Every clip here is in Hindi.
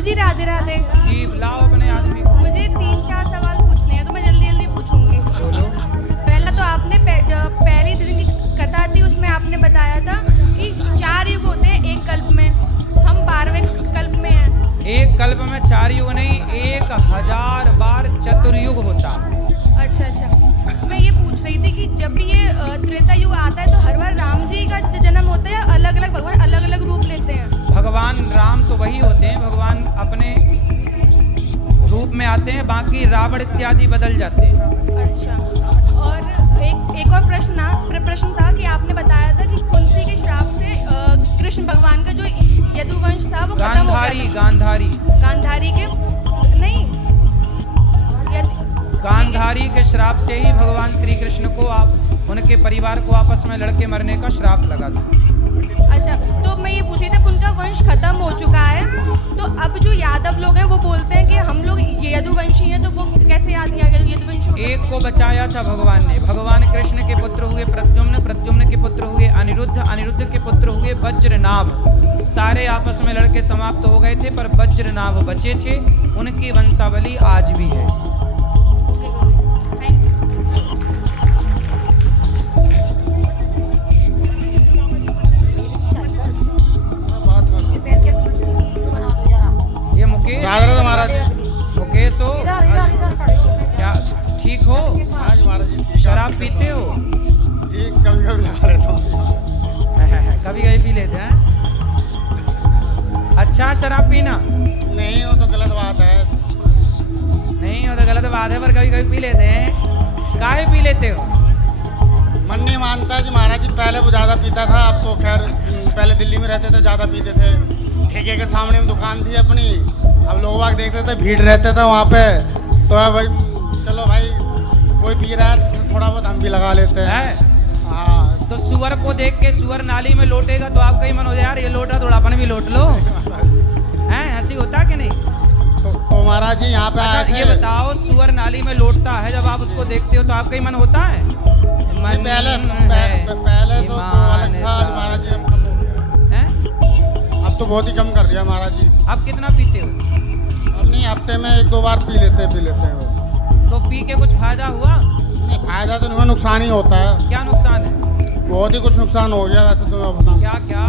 गुरुजी राधे राधे। जी लाओ अपने आदमी को। मुझे 3-4 सवाल पूछने हैं तो मैं जल्दी जल्दी पूछूंगी। बोलो। पहला तो आपने पहली दिन की कथा थी उसमें आपने बताया था कि 4 युग होते हैं एक कल्प में, हम 12वें कल्प में हैं। एक कल्प में 4 युग नहीं, 1000 बार चतुर्युग होता। अच्छा, मैं ये पूछ रही थी कि जब भी ये त्रेता युग आता है तो हर बार राम जी का जन्म होता है या अलग अलग भगवान अलग अलग रूप लेते हैं? भगवान राम तो वही होते हैं, भगवान अपने रूप में आते हैं, बाकी रावण इत्यादि बदल जाते हैं। अच्छा, और एक और प्रश्न था कि आपने बताया था कि कुंती के श्राप से कृष्ण भगवान का जो यदुवंश था वो खत्म हो गया था। गांधारी के नहीं, गांधारी के श्राप से ही भगवान श्री कृष्ण को उनके परिवार को आपस में लड़के मरने का श्राप लगा था। अच्छा, तो मैं ये पूछ रही थी उनका वंश खत्म हो चुका है, तो अब जो यादव लोग हैं वो बोलते हैं कि हम लोग यदुवंशी हैं, तो वो कैसे यदुवंश? एक को बचाया था भगवान ने। भगवान कृष्ण के पुत्र हुए प्रद्युम्न, प्रद्युम्न के पुत्र हुए अनिरुद्ध, अनिरुद्ध के पुत्र हुए वज्रनाभ। सारे आपस में लड़के समाप्त हो गए थे, पर वज्रनाभ बचे थे, उनकी वंशावली आज भी है। ये मुकेश महाराज, मुकेश हो क्या? ठीक हो? आज महाराज जी शराब पीते हो? जी कभी कभी लगा लेता हूँ। कभी कभी पी लेते हैं। अच्छा, शराब पीना नहीं वो तो गलत बात है। नहीं वो तो गलत बात है, पर कभी कभी पी लेते हैं। काहे पी लेते हो? मन नहीं मानता जी महाराज जी। पहले वो ज़्यादा पीता था, अब तो खैर पहले दिल्ली में रहते थे, ज़्यादा पीते थे। ठेके के सामने में दुकान थी अपनी, अब लोग बाग देखते थे, भीड़ रहते थे वहाँ पे, तो भाई चलो भाई कोई पी रहा है तो थोड़ा बहुत हम भी लगा लेते हैं। हाँ, तो सुअर को देख के सुअर नाली में लोटेगा तो आपका ही मन हो जाए यार ये लोटा थोड़ा अपन भी लोट लो। हैं, ऐसी होता कि नहीं? तो महाराज जी यहाँ पे अच्छा ये बताओ, सुअर नाली में लोटता है, जब आप उसको देखते हो तो आपका ही मन होता है? मन पहले तो अलग था महाराज जी, अब तो बहुत ही कम कर दिया महाराज जी। अब कितना पीते हो? अब नहीं, हफ्ते में 1-2 बार पी लेते हैं बस। तो पी के कुछ फायदा हुआ? नहीं, फायदा तो नहीं, नुकसान ही होता है। क्या नुकसान है? बहुत ही कुछ नुकसान हो गया वैसे तो मैं बताऊँ। क्या क्या?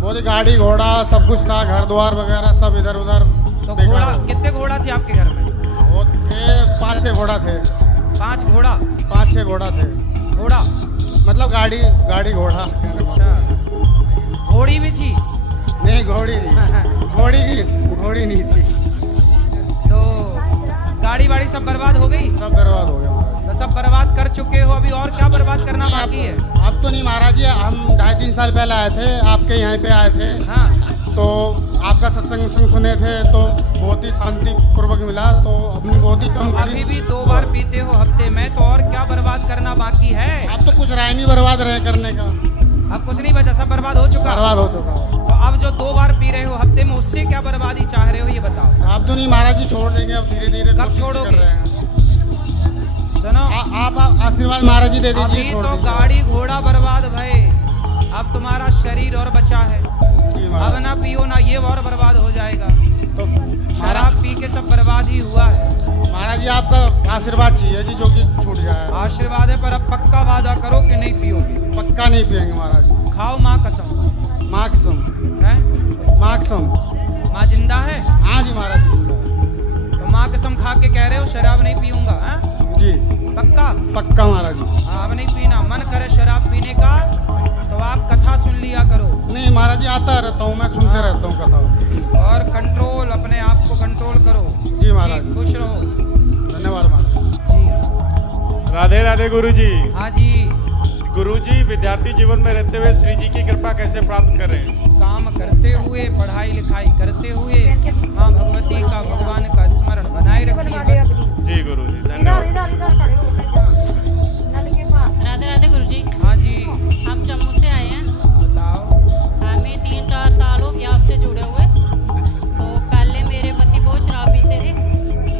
बहुत ही गाड़ी घोड़ा सब कुछ था, घर द्वार वगैरह सब इधर उधर। तो घोड़ा, कितने घोड़ा थे आपके घर में? वो थे 5-6 घोड़ा थे। 5 घोड़ा? 5-6 घोड़ा थे। घोड़ा मतलब गाड़ी घोड़ा। अच्छा, घोड़ी भी थी? नहीं घोड़ी नहीं, घोड़ी नहीं थी। तो गाड़ी वाड़ी सब बर्बाद हो गई? सब बर्बाद हो गया महाराज। तो सब बर्बाद कर चुके हो, अभी और क्या बर्बाद करना बाकी है? अब तो नहीं महाराज जी, हम 2.5-3 साल पहले आए थे, आपके यहाँ पे आए थे। हाँ, तो आपका सत्संग सुने थे तो बहुत ही शांति पूर्वक मिला, तो अपनी बहुत ही कम। अभी भी 2 बार पीते हो हफ्ते में, तो और क्या बर्बाद करना बाकी है? अब तो कुछ रह नहीं बर्बाद रहे करने का। अब कुछ नहीं बचा, सब बर्बाद हो चुका? बर्बाद हो चुका। तो अब जो 2 बार पी रहे हो हफ्ते में, उससे क्या बर्बादी चाह रहे हो ये बताओ? आप तो नहीं महाराज जी, छोड़ देंगे अब धीरे धीरे। कब छोड़ोगे? सुनो, आप आशीर्वाद महाराज जी दे दीजिए। अभी तो गाड़ी घोड़ा बर्बाद भये, अब तुम्हारा शरीर और बचा है। अब ना पियो ना, ये और बर्बाद हो जाएगा। तो शराब पी के सब बर्बाद ही हुआ है। महाराज जी आपका आशीर्वाद चाहिए जी, जो कि छूट जाए। आशीर्वाद है, पर अब पक्का वादा करो कि नहीं पियोगे। पक्का नहीं पिएंगे महाराज जी। खाओ माँ कसम। माँ कसम है? माँ कसम। माँ जिंदा है? हाँ जी महाराज जी। तो माँ कसम खा के कह रहे हो शराब नहीं पीऊंगा? है जी पक्का? पक्का महाराज जी। हाँ, अब नहीं पीना। मन करे शराब पीने का तो आप कथा सुन लिया करो। नहीं महाराज जी, आता रहता हूँ मैं, सुनते रहता हूँ कथा। और कंट्रोल, अपने आप को कंट्रोल करो। जी महाराज। खुश रहो। धन्यवाद महाराज जी। राधे राधे गुरुजी। हाँ जी। गुरुजी, विद्यार्थी जीवन में रहते हुए श्री जी की कृपा कैसे प्राप्त करें? काम करते हुए, पढ़ाई लिखाई करते हुए, माँ भगवती का, भगवान का स्मरण बनाए रखिए बस। जी गुरुजी, धन्यवाद। राधे राधे गुरुजी। हाँ जी, हम जम्मू से आए हैं। बताओ। हमें 3-4 साल हो गया आपसे जुड़े हुए। तो पहले मेरे पति बहुत शराब पीते थे,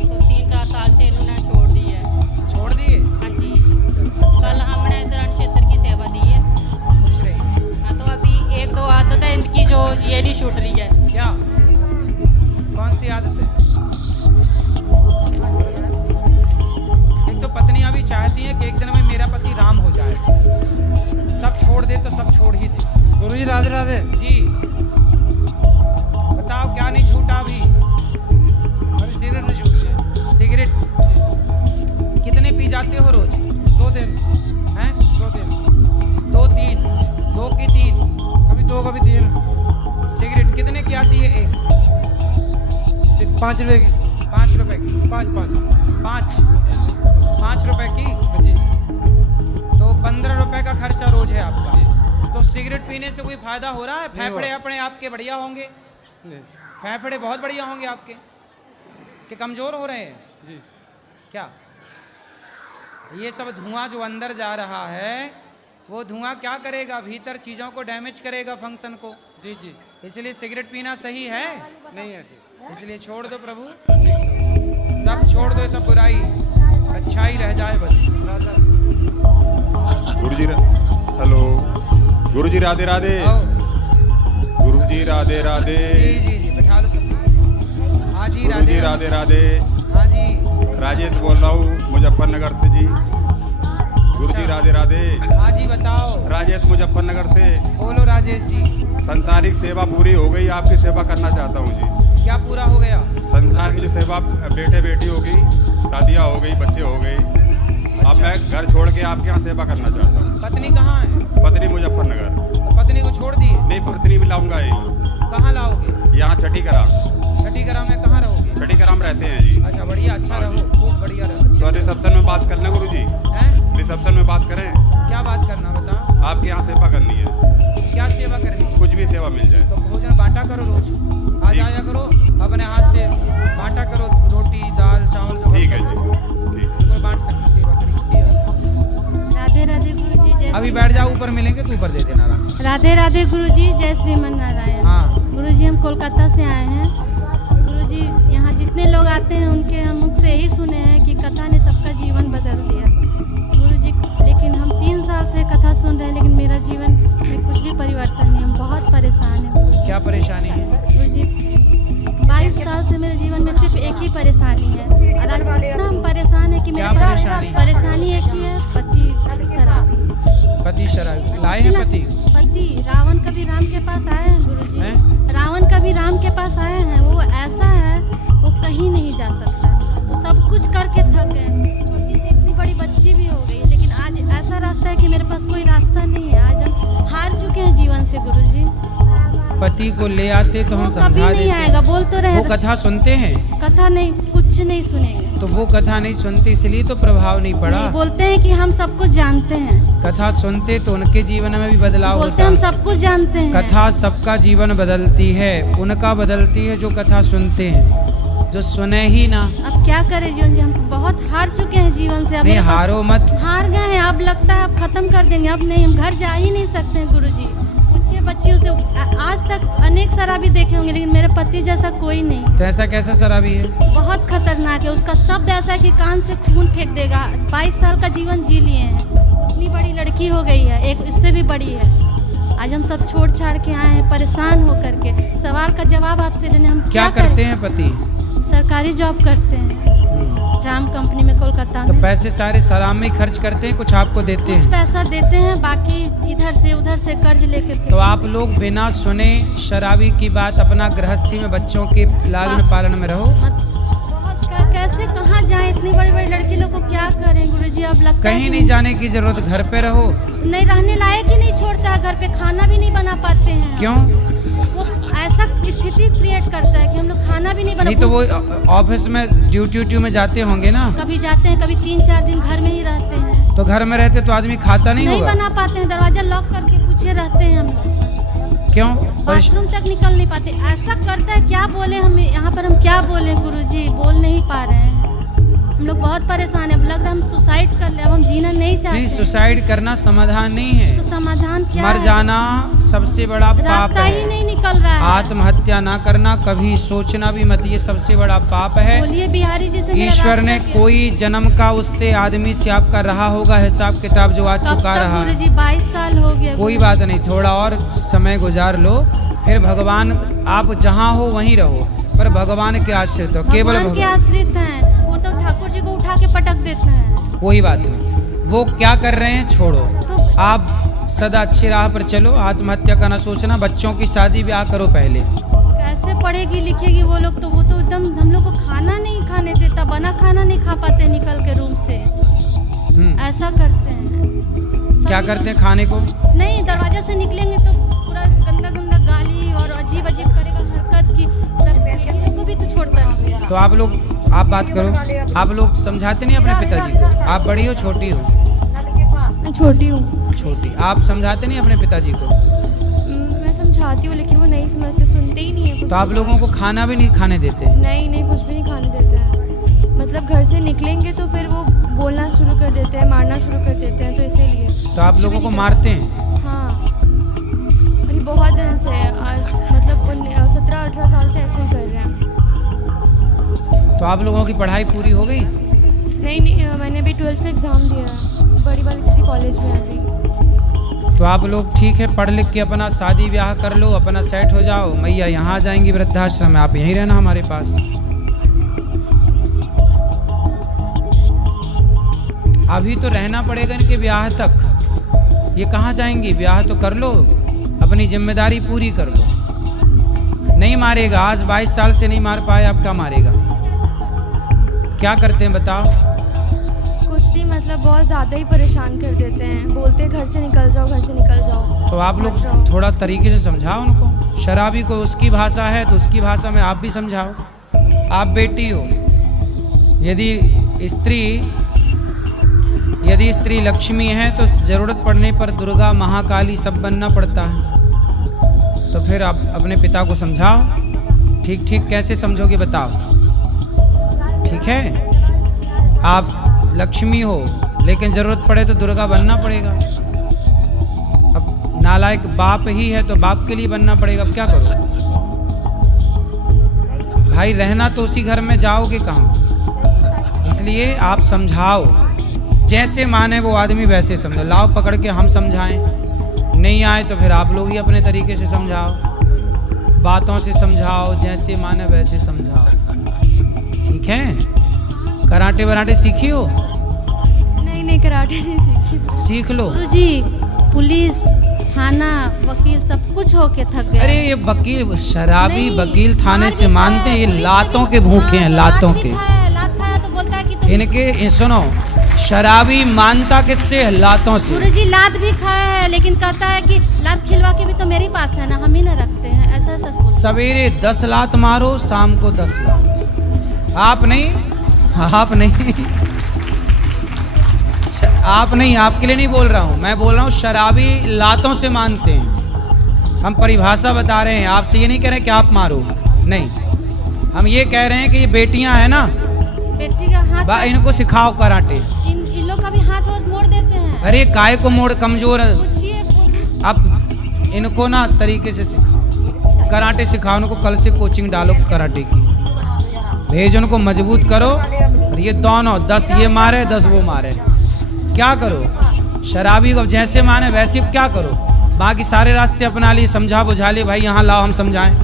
तो 3-4 साल से इन्होंने छोड़ दी है। छोड़ दिए? हाँ जी। कल हमने इधर क्षेत्र की सेवा दी है। खुश रहिए। हाँ, तो अभी 1-2 आदत है इनकी जो ये नहीं छूट रही है। क्या? कौन सी आदत है? एक तो पत्नियां भी चाहती हैं कि एक दिन में मेरा पति राम हो जाए, सब छोड़ दे तो सब छोड़ ही दे। गुरुजी राधे राधे जी बताओ क्या नहीं छूटा अभी? अभी सिगरेट नहीं छूटी है सिगरेट कितने पी जाते हो रोज? 2 दिन हैं? 2 दिन 2 3 2 की 3 कभी 2 कभी 3 सिगरेट कितने की आती है? एक 5 रुपए की 5 रुपए की 5 रुपए की जी तो 15 रुपए का खर्चा रोज है आपका। तो सिगरेट पीने से कोई फायदा हो रहा है? नहीं हो फेफड़े रहा। अपने आपके बढ़िया होंगे, नहीं फेफड़े बहुत बढ़िया होंगे आपके, कि कमजोर हो रहे हैं जी क्या? ये सब धुआं जो अंदर जा रहा है वो धुआं क्या करेगा? भीतर चीज़ों को डैमेज करेगा, फंक्शन को। जी जी इसलिए सिगरेट पीना सही है, नहीं है ऐसे इसलिए छोड़ दो प्रभु, ठीक है सब छोड़ दो, सब बुराई, अच्छा ही रह जाए बस। गुरुजी हेलो गुरुजी राधे राधे आओ। गुरुजी राधे राधे जी जी जी बैठा लो सब। हाँ जी गुरुजी राधे राधे हाँ जी राजेश बोल रहा हूँ मुजफ्फरनगर से जी। गुरुजी राधे राधे हाँ जी बताओ। राजेश मुजफ्फरनगर से। बोलो राजेश जी। संसारिक सेवा पूरी हो गई, आपकी सेवा करना चाहता हूँ जी। क्या पूरा हो गया? संसार की जो सेवा, बेटे बेटी हो गई, शादियाँ हो गई, बच्चे हो गए, अब मैं घर छोड़ के आपके यहाँ सेवा करना चाहता हूँ। पत्नी कहाँ है? पत्नी मुजफ्फरनगर। तो पत्नी को छोड़ दिए? नहीं, पत्नी भी लाऊंगा यहीं। कहाँ लाओगे? यहाँ छठीकराम। छठीकराम में कहाँ रहोगे? छठीकराम रहते हैं जी। अच्छा बढ़िया, अच्छा रहो, खूब बढ़िया रहो। तो रिसेप्शन में बात कर लें गुरु जी, हैं? रिसेप्शन में बात करें। क्या बात करना बताओ? आपके यहाँ सेवा करनी है, क्या सेवा करनी है? कुछ भी सेवा मिल जाए। तो भोजन बांटा करो रोज, आ ठीक। जाया करो, अपने हाथ से बांटा करो, रोटी दाल चावल जो ठीक है जी, ठीक। कोई बांट सकते, सेवा करेंगे। राधे राधे गुरुजी, जय अभी श्री बैठ जाओ, ऊपर मिलेंगे तो ऊपर दे देना आराम से। राधे राधे गुरुजी, जय श्रीमन नारायण। हाँ गुरुजी हम कोलकाता से आए हैं। गुरुजी यहाँ जितने लोग आते हैं उनके हम मुख से यही सुने हैं कि कथा ने सबका जीवन बदल दिया गुरुजी। लेकिन हम 3 साल से कथा सुन रहे हैं, लेकिन मेरा जीवन में कुछ भी परिवर्तन नहीं, हम बहुत परेशान हैं गुरुजी। क्या परेशानी है? गुरुजी 22 साल से मेरे जीवन में सिर्फ एक ही परेशानी है, और आज इतना हम परेशान है कि मेरे क्या पास परेशानी? परेशानी एक ही है, पति शराबी। पति शराबी लाए हैं? पति रावण कभी राम के पास आए हैं गुरुजी। हैं? रावण कभी राम के पास आए हैं, वो ऐसा है वो कहीं नहीं जा सकता, वो सब कुछ करके थक गए, छोटी सी इतनी बड़ी बच्ची भी हो गई, लेकिन आज ऐसा रास्ता है कि मेरे पास कोई रास्ता नहीं है। आज हम हार चुके हैं जीवन से गुरुजी। पति को ले आते तो हम वो कभी समझा नहीं देते। आएगा, बोल तो रहे वो कथा सुनते हैं? कथा नहीं, कुछ नहीं सुनेंगे। तो वो कथा नहीं सुनते इसलिए तो प्रभाव नहीं पड़ा। नहीं, बोलते हैं कि हम सब कुछ जानते हैं, कथा सुनते तो उनके जीवन में भी बदलाव बोलते होता। हम सब कुछ जानते हैं। कथा सबका जीवन बदलती है, उनका बदलती है जो कथा सुनते हैं, जो सुने ही ना। अब क्या करें जीवन जी, हम बहुत हार चुके हैं जीवन से। अब नहीं मेरे पास- हारो मत। हार गए हैं, अब लगता है अब खत्म कर देंगे, अब नहीं, हम घर जा ही नहीं सकते हैं गुरुजी। पूछिए बच्चियों से, आज तक अनेक शराबी देखे होंगे, लेकिन मेरे पति जैसा कोई नहीं। तो ऐसा कैसा शराबी है? बहुत खतरनाक है, उसका शब्द ऐसा है कि कान से खून फेंक देगा। 22 साल का जीवन जी लिए हैं, उतनी बड़ी लड़की हो गई है, एक इससे भी बड़ी है। आज हम सब छोड़ छाड़ के आए हैं परेशान होकर के। सवाल का जवाब आपसे लेने हम क्या करें? करते हैं पति? सरकारी जॉब करते हैं, ट्राम कंपनी में कोलकाता तो में। पैसे सारे सलाम में ही खर्च करते हैं, कुछ आपको देते कुछ हैं? पैसा देते हैं, बाकी इधर से उधर से कर्ज लेकर के। तो आप लोग बिना सुने शराबी की बात अपना गृहस्थी में बच्चों के लालन पालन में रहो। कैसे कहाँ जाएं, इतनी बड़ी बड़ी लड़की लोग को क्या करें गुरुजी। अब लगता है कहीं कि नहीं जाने की जरूरत, घर पे रहो। नहीं, रहने लायक ही नहीं छोड़ता है, घर पे खाना भी नहीं बना पाते हैं। क्यों? वो ऐसा स्थिति क्रिएट करता है कि हम लोग खाना भी नहीं बना। नहीं तो वो ऑफिस में ड्यूटी में जाते होंगे ना? कभी जाते हैं, कभी 3-4 दिन घर में ही रहते हैं। तो घर में रहते तो आदमी खाता नहीं नहीं होगा? बना पाते हैं, दरवाजा लॉक करके पूछे रहते हैं हम लोग, क्यों? बाथरूम तक निकल नहीं पाते। ऐसा करता है, क्या बोले हम यहाँ पर, हम क्या बोले गुरुजी, बोल नहीं पा रहे हैं। हम लोग बहुत परेशान है, लग रहा है हम सुसाइड कर ले, अब हम जीना नहीं चाहते। नहीं, सुसाइड करना समाधान नहीं है। तो समाधान क्या मर है? जाना सबसे बड़ा पाप रास्ता ही है। नहीं निकल रहा है। आत्महत्या ना करना, कभी सोचना भी मत, ये सबसे बड़ा पाप है। बोलिए बिहारी जी से मेरा ईश्वर ने रास्ता क्या? कोई जन्म का उससे आदमी से आपका रहा होगा हिसाब किताब, जो आज कब चुका तक रहा है। गुरुजी 22 साल हो गया। कोई बात नहीं, थोड़ा और समय गुजार लो, फिर भगवान, आप जहाँ हो वहीं रहो। पर भगवान के आश्रित हो, केवल भगवान के भगवान। आश्रित हैं। वो तो ठाकुर जी को उठा के पटक देते हैं। कोई बात नहीं, वो क्या कर रहे हैं छोड़ो। तो आप सदा अच्छी राह पर चलो, आत्महत्या का ना सोचना, बच्चों की शादी ब्याह करो पहले। कैसे पढ़ेगी लिखेगी वो लोग, तो वो तो एकदम हम लोग को खाना नहीं खाने देता, बना खाना नहीं खा पाते निकल के रूम से, ऐसा करते हैं। क्या सभी करते हैं लोग- खाने को? नहीं, दरवाजे से निकलेंगे तो पूरा गंदा गंदा गाली और अजीब अजीब करेगा हरकत की, पूरा लोग को भी तो छोड़ता नहीं। तो आप लोग, आप बात करो, आप लोग समझाते नहीं अपने पिताजी को? आप बड़ी हो छोटी हो? मैं छोटी हूँ। छोटी। आप समझाते नहीं अपने पिताजी को? मैं समझाती हूँ लेकिन वो नहीं समझते, सुनते ही नहीं है कुछ। तो आप लोगों को खाना भी नहीं खाने देते? नहीं नहीं, कुछ भी नहीं खाने देते हैं। मतलब घर से निकलेंगे तो फिर वो बोलना शुरू कर देते हैं, मारना शुरू कर देते हैं, तो इसीलिए। तो आप लोगों को मारते हैं? हाँ, अरे बहुत दिन से मतलब 17-18 साल से ऐसे ही कर रहे हैं। तो आप लोगों की पढ़ाई पूरी हो गई? नहीं नहीं, मैंने अभी 12th का एग्ज़ाम दिया है, बड़ी वाली किसी कॉलेज में अभी। तो आप लोग ठीक है, पढ़ लिख के अपना शादी ब्याह कर लो, अपना सेट हो जाओ। मैया यहाँ आ जाएंगी वृद्धाश्रम में, आप यहीं रहना हमारे पास। अभी तो रहना पड़ेगा इनके ब्याह तक। ये कहाँ जाएंगी? ब्याह तो कर लो, अपनी जिम्मेदारी पूरी कर लो। नहीं मारेगा, आज 22 साल से नहीं मार पाए, अब क्या मारेगा? क्या करते हैं बताओ? कुछ नहीं, मतलब बहुत ज़्यादा ही परेशान कर देते हैं, बोलते हैं घर से निकल जाओ, घर से निकल जाओ। तो आप लोग मत रहो। थोड़ा तरीके से समझाओ उनको। शराबी को उसकी भाषा है तो उसकी भाषा में आप भी समझाओ। आप बेटी हो, यदि स्त्री लक्ष्मी है तो ज़रूरत पड़ने पर दुर्गा महाकाली सब बनना पड़ता है। तो फिर आप अपने पिता को समझाओ। ठीक ठीक कैसे समझोगे बताओ? ठीक है, आप लक्ष्मी हो लेकिन ज़रूरत पड़े तो दुर्गा बनना पड़ेगा। अब नालायक बाप ही है तो बाप के लिए बनना पड़ेगा। अब क्या करो भाई? रहना तो उसी घर में, जाओगे कहाँ? इसलिए आप समझाओ, जैसे माने वो आदमी वैसे समझो। लाओ पकड़ के हम समझाएं, नहीं आए तो फिर आप लोग ही अपने तरीके से समझाओ, बातों से समझाओ, जैसे माने वैसे समझाओ। ठीक है? कराटे वराटे सीखी हो? नहीं नहीं, कराटे नहीं सीखी। सीख लो। गुरुजी, पुलिस थाना वकील सब कुछ होके थक गए। अरे ये वकील, शराबी नहीं, वकील थाने मार से भी मानते खाया हैं, ये है, पुलिस लातों से के भी- भूखे हैं, हाँ, लातों लात भी के। खाया है, लात खाया तो बोलता है कि तुम इनके सुनो, शराबी मानता किससे है? लातों से। गुरुजी लात भी खाया है, लेकिन कहता है कि लात खिलवा के भी तो मेरे पास है ना, हम ही ना रखते हैं, ऐसा सच बोलता है। सवेरे 10 लात मारो, शाम को 10 लात। आप नहीं, आप नहीं, आपके लिए नहीं बोल रहा हूँ, मैं बोल रहा हूँ शराबी लातों से मानते हैं। हम परिभाषा बता रहे हैं, आपसे ये नहीं कह रहे कि आप मारो, नहीं। हम ये कह रहे हैं कि ये बेटियां हैं ना, बेटी का हाथ, इनको सिखाओ कराटे। इन लोग का भी हाथ और मोड़ देते हैं। अरे काय को मोड़, कमजोर है। पूछिए। अब इनको ना तरीके से सिखाओ, कराटे सिखाओ उनको। कल से कोचिंग डालो कराटे की, भेज उनको, मजबूत करो। और ये दोनों 10 ये मारे 10 वो मारे, क्या करो? शराबी को जैसे माने वैसे क्या करो? बाकी सारे रास्ते अपना लिए, समझा बुझा लिए, भाई यहाँ लाओ हम समझाएं,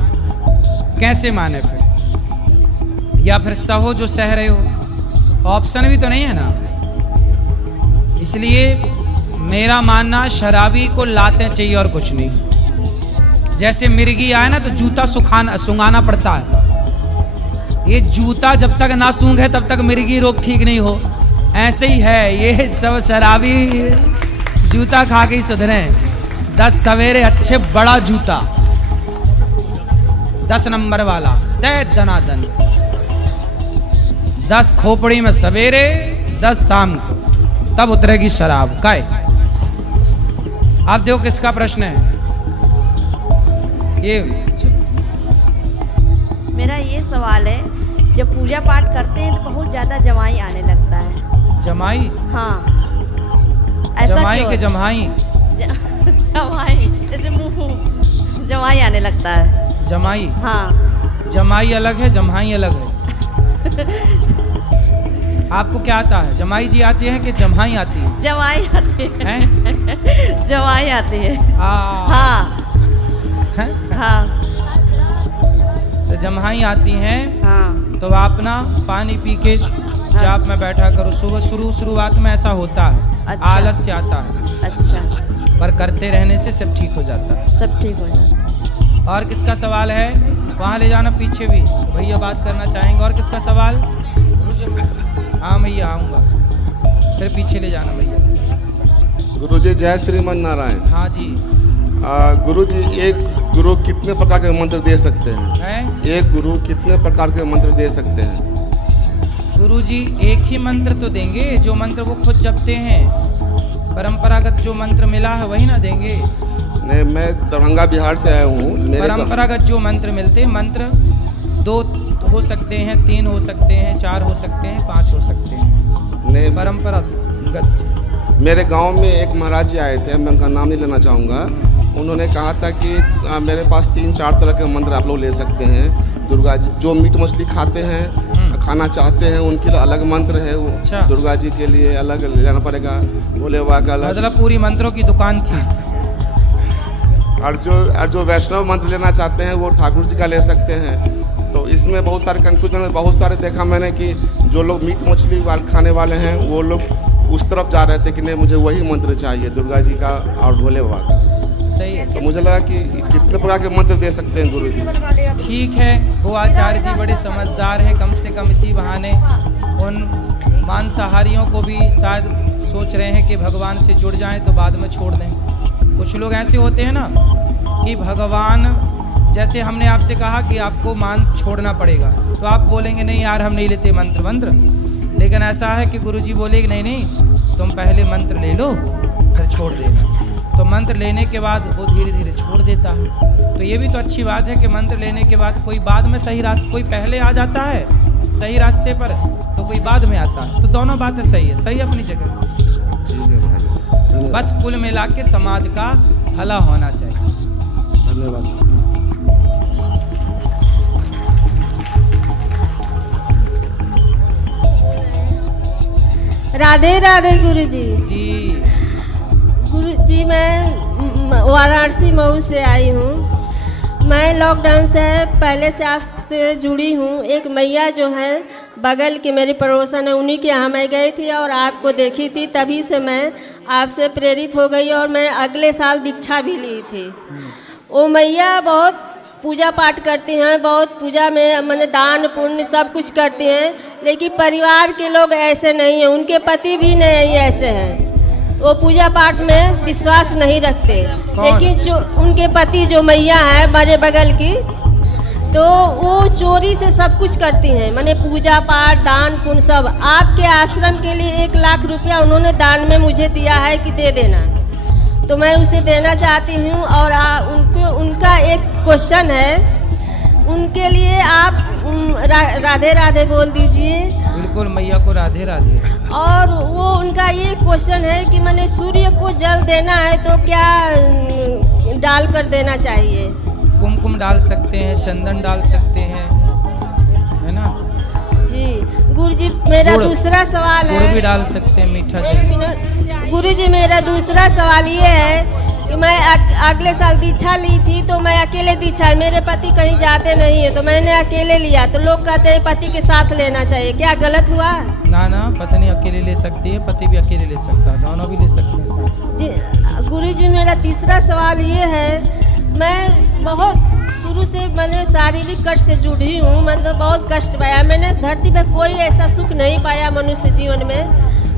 कैसे माने फिर? या फिर सहो जो सह रहे हो, ऑप्शन भी तो नहीं है ना। इसलिए मेरा मानना, शराबी को लाते चाहिए और कुछ नहीं। जैसे मिर्गी आए ना तो जूता सुंघाना पड़ता है। ये जूता जब तक ना सूंघे तब तक मिर्गी रोग ठीक नहीं हो। ऐसे ही है, ये सब शराबी जूता खा के ही सुधरे। 10 सवेरे अच्छे बड़ा जूता, 10 नंबर वाला, दे दनादन, 10 खोपड़ी में सवेरे, 10 शाम को, तब उतरेगी शराब। काय आप देखो किसका प्रश्न है ये? मेरा ये सवाल है, जब पूजा पाठ करते हैं तो बहुत ज़्यादा जमाई आने लगता है। जमाई? हाँ, ऐसा जमाई क्यों? के जमाई? जमाई जैसे मुंह जमाई आने लगता है। जमाई? हाँ। जमाई अलग है, जम्हाई अलग है। आपको क्या आता है? जमाई जी आती है कि जम्हाई आती है? जमाई आती है। हैं? जमाई आती है। हाँ। हाँ हैं? हाँ। तो जम्हाई आती हैं हाँ तो आप ना पानी पी के जाप में बैठा करो। सुबह शुरुआत में ऐसा होता है, अच्छा। आलस्य आता है, अच्छा, पर करते रहने से सब ठीक हो जाता है। सब ठीक हो जाता है। और किसका सवाल है? वहाँ ले जाना पीछे भी, भैया बात करना चाहेंगे। और किसका सवाल? हाँ भैया आऊँगा, फिर पीछे ले जाना भैया। गुरुजी जय श्रीमन नारायण। हाँ जी। गुरुजी एक गुरु कितने प्रकार के मंत्र दे सकते हैं? एक गुरु कितने प्रकार के मंत्र दे सकते हैं? गुरुजी एक ही मंत्र तो देंगे जो मंत्र वो खुद जपते हैं। परंपरागत जो मंत्र मिला है वही ना देंगे। नहीं, मैं दरभंगा बिहार से आया हूँ। परंपरागत जो मंत्र मिलते हैं, मंत्र 2 हो सकते हैं, 3 हो सकते हैं, 4 हो सकते हैं, 5 हो सकते हैं। नहीं, परंपरागत। मेरे गांव में एक महाराज जी आए थे, मैं उनका नाम नहीं लेना चाहूँगा। उन्होंने कहा था कि मेरे पास 3-4 तरह के मंत्र आप लोग ले सकते हैं। दुर्गा जी जो मीट मछली खाते हैं, खाना चाहते हैं, उनके लिए अलग मंत्र है। वो अच्छा। दुर्गा जी के लिए अलग लेना पड़ेगा, भोले बाबा का अलग। मतलब पूरी मंत्रों की दुकान थी। और जो वैष्णव मंत्र लेना चाहते हैं वो ठाकुर जी का ले सकते हैं। तो इसमें बहुत सारे कन्फ्यूजन है। बहुत सारे देखा मैंने कि जो लोग मीट मछली खाने वाले हैं वो लोग उस तरफ जा रहे थे कि नहीं मुझे वही मंत्र चाहिए, दुर्गा जी का और भोले बाबा का। सही है। तो मुझे लगा कि कितने प्रकार के मंत्र दे सकते हैं गुरु जी। ठीक है, वो आचार्य जी बड़े समझदार हैं। कम से कम इसी बहाने उन मांसाहारियों को भी शायद सोच रहे हैं कि भगवान से जुड़ जाएं तो बाद में छोड़ दें। कुछ लोग ऐसे होते हैं ना कि भगवान, जैसे हमने आपसे कहा कि आपको मांस छोड़ना पड़ेगा, तो आप बोलेंगे नहीं यार हम नहीं लेते मंत्र। लेकिन ऐसा है कि गुरुजी बोले कि नहीं तुम पहले मंत्र ले लो फिर छोड़ देना। तो मंत्र लेने के बाद वो धीरे धीरे छोड़ देता है। तो ये भी तो अच्छी बात है कि मंत्र लेने के बाद कोई बाद में सही रास्ते, कोई पहले आ जाता है सही रास्ते पर तो कोई बाद में आता है। तो दोनों बातें सही है, सही अपनी जगह। बस कुल मिला के समाज का भला होना चाहिए। धन्यवाद। राधे राधे गुरुजी। जी गुरुजी मैं वाराणसी मऊ से आई हूँ। मैं लॉकडाउन से पहले से आपसे जुड़ी हूँ। एक मैया जो है बगल के मेरी पड़ोसन है, उन्हीं के यहाँ मैं गई थी और आपको देखी थी, तभी से मैं आपसे प्रेरित हो गई और मैं अगले साल दीक्षा भी ली थी। वो मैया बहुत पूजा पाठ करती हैं, बहुत पूजा में मैंने दान पुण्य सब कुछ करती हैं, लेकिन परिवार के लोग ऐसे नहीं हैं, उनके पति भी नहीं ऐसे हैं, वो पूजा पाठ में विश्वास नहीं रखते। लेकिन जो उनके पति जो मैया है बड़े बगल की, तो वो चोरी से सब कुछ करती हैं, माने पूजा पाठ दान पुण्य सब। आपके आश्रम के लिए 1 लाख रुपया उन्होंने दान में मुझे दिया है कि दे देना, तो मैं उसे देना चाहती हूँ। और उनका एक क्वेश्चन है, उनके लिए आप राधे राधे बोल दीजिए। बिल्कुल, मैया को राधे राधे। और वो उनका ये क्वेश्चन है कि मैंने सूर्य को जल देना है तो क्या डाल कर देना चाहिए? कुमकुम डाल सकते हैं, चंदन डाल सकते हैं, है ना जी। गुरुजी मेरा दूसरा सवाल है, गुड़ भी डाल सकते हैं, मीठा जल। गुरुजी मेरा दूसरा सवाल ये है कि मैं अगले साल दीक्षा ली थी, तो मैं अकेले दीक्षा, मेरे पति कहीं जाते नहीं है तो मैंने अकेले लिया, तो लोग कहते हैं पति के साथ लेना चाहिए, क्या गलत हुआ? ना ना, पत्नी अकेले ले सकती है, पति भी अकेले ले सकता है, दोनों भी ले सकते हैं साथ। जी गुरुजी मेरा तीसरा सवाल ये है, मैं बहुत शुरू से मैंने शारीरिक कष्ट से जुड़ी हूँ, मतलब बहुत कष्ट पाया मैंने। इस धरती पर कोई ऐसा सुख नहीं पाया मनुष्य जीवन में,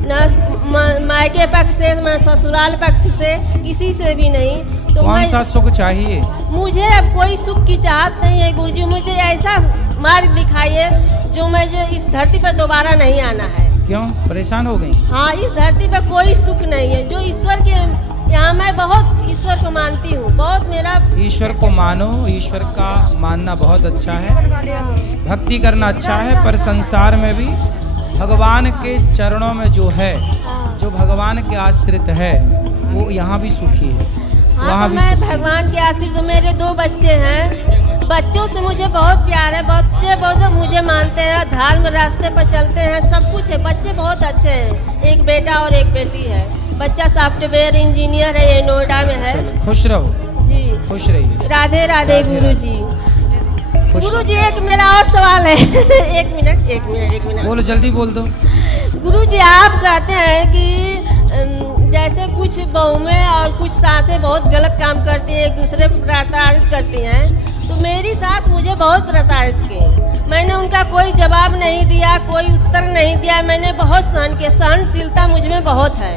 न मायके पक्ष से न ससुराल पक्ष से, किसी से भी नहीं। तो कौन सा सुख चाहिए? मुझे अब कोई सुख की चाहत नहीं है गुरुजी, मुझे ऐसा मार्ग दिखाइए जो मुझे इस धरती पर दोबारा नहीं आना है। क्यों परेशान हो गई? हाँ, इस धरती पर कोई सुख नहीं है, जो ईश्वर के यहाँ मैं बहुत ईश्वर को मानती हूँ, बहुत मेरा। ईश्वर को मानो, ईश्वर का मानना बहुत अच्छा है, भक्ति करना अच्छा है, पर संसार में भी भगवान के चरणों में जो है, जो भगवान के आश्रित है, वो यहाँ भी सुखी है। हाँ, तो मैं भगवान के आश्रित, तो मेरे 2 बच्चे हैं, बच्चों से मुझे बहुत प्यार है, बच्चे बहुत मुझे मानते हैं, धर्म रास्ते पर चलते हैं, सब कुछ है, बच्चे बहुत अच्छे हैं, एक बेटा और एक बेटी है। बच्चा सॉफ्टवेयर इंजीनियर है, ये नोएडा में है। खुश रहो जी, खुश रहिए। राधे राधे गुरुजी। गुरुजी एक मेरा और सवाल है एक मिनट बोलो, जल्दी बोल दो। गुरुजी आप कहते हैं कि जैसे कुछ बहुएं और कुछ सासें बहुत गलत काम करती हैं, एक दूसरे को प्रताड़ित करती हैं, तो मेरी सास मुझे बहुत प्रताड़ित की। मैंने उनका कोई जवाब नहीं दिया, कोई उत्तर नहीं दिया, मैंने बहुत सहन किया, सहनशीलता मुझ में बहुत है।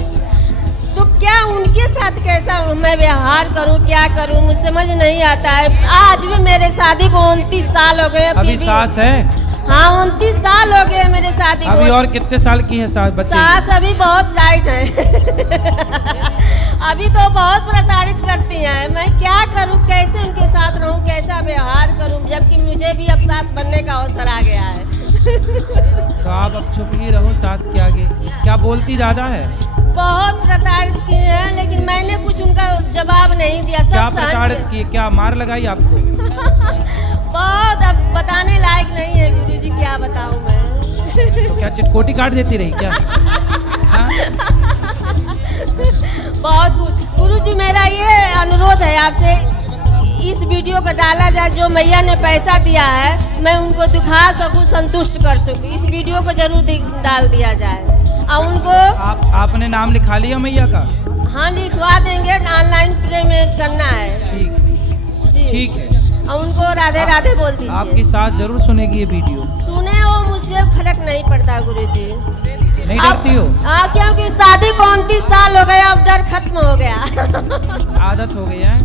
तो क्या उनके साथ कैसा मैं व्यवहार करूं, क्या करूं, मुझे समझ नहीं आता है। आज भी मेरे शादी को 29 साल हो गए। अभी सास है? हाँ 29 साल हो गए मेरे शादी को। अभी और कितने साल की है सास? बच्चे सास अभी बहुत टाइट है अभी तो बहुत प्रताड़ित करती हैं। मैं क्या करूं, कैसे उनके साथ रहूं, कैसा व्यवहार करूं, जबकि मुझे भी अब सास बनने का अवसर आ गया है तो आप अब चुप ही रहो सास के आगे। क्या बोलती ज्यादा है? बहुत प्रताड़ित किए हैं, लेकिन मैंने कुछ उनका जवाब नहीं दिया। सब क्या प्रताड़ित किए? क्या मार लगाई आपको? बहुत, अब बताने लायक नहीं है गुरुजी, क्या बताऊं मैं तो क्या चिटकोटी काट देती रही क्या? हाँ? बहुत कुछ। गुरुजी मेरा ये अनुरोध है आपसे, इस वीडियो को डाला जाए, जो मैया ने पैसा दिया है मैं उनको दिखा सकूं, संतुष्ट कर सकूं, इस वीडियो को जरूर डाल दिया जाए। और उनको आपने नाम लिखा लिया मैया का? हाँ लिखवा देंगे, ऑनलाइन पेमेंट करना है। ठीक है। और उनको राधे राधे बोल दीजिए। आपकी सास जरूर सुनेगी ये वीडियो। सुने हो, मुझे फर्क नहीं पड़ता गुरुजी। नहीं डरती हो? हाँ, क्योंकि शादी को 29 साल हो गए, अब डर खत्म हो गया आदत हो गई है।